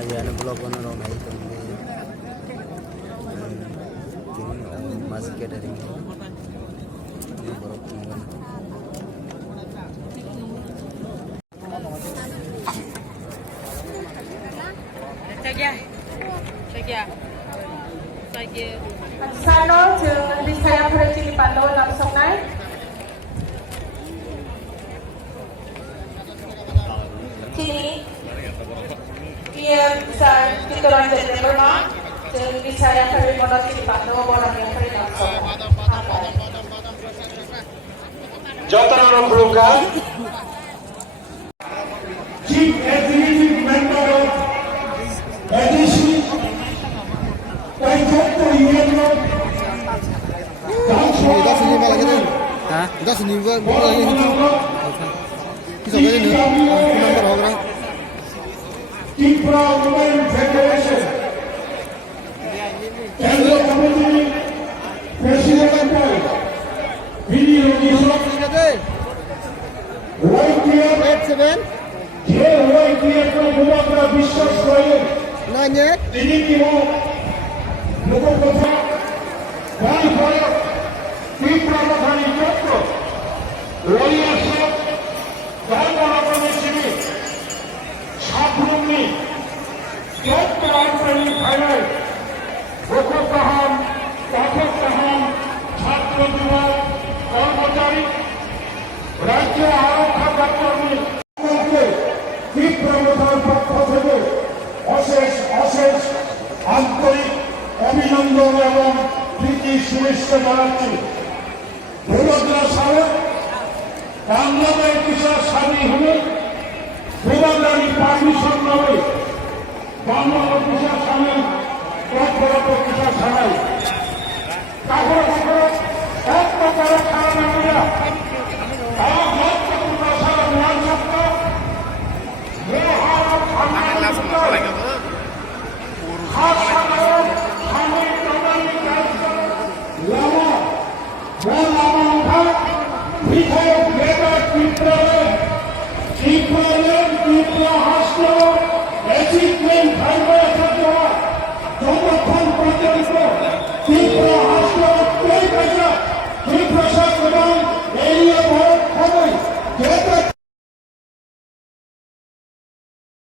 Ayan, blog ko na raw na ito. Masih gethering. Ini baru tinggal. Sano di saya pergi di Pando langsung naik. Kini dia bisa diturunan jadi rumah. Jadi saya pergi motor di Pando orang yang pergi langsung. Jatara Program Chief Executive Member of ADC Kita sini apa lagi tuh? Hah? Kita sini apa lagi itu? Kita lagi nih. Nomor berapa? Kipra Women Federation Kendra Committee President Video Resort যে ওয়াইটিএর প্রভুরা বিশ্বাস করেন তিনি কি লোককথা গান করে তীব্রমধানী চক্র রইয়াসব ধর্মরকমের ছিলেন সাবরুমনি চক্র আন্তরিক ফাইনাল লোকতাহান পাঠকতাহান ছাত্র যুবক কর্মচারী রাজ্য আরক্ষা কর্মী তীব্রতার পক্ষ থেকে অশেষ অশেষ আন্তরিক অভিনন্দন এবং প্রীতি শুভেচ্ছা জানাচ্ছি। 2010 সালে বাংলাদেশ কিষাণ স্বাধীন হলে গভর্নরি পারমিশন নামে বাংলাদেশ কিষাণ স্বাধীন কিষাণ ছাড়াই কাপড় কাপড় এক প্রকারের খারাপ নামিরা তারা গুরুত্বপূর্ণ সারা ন্যায় সত্য তীব্র হাস্য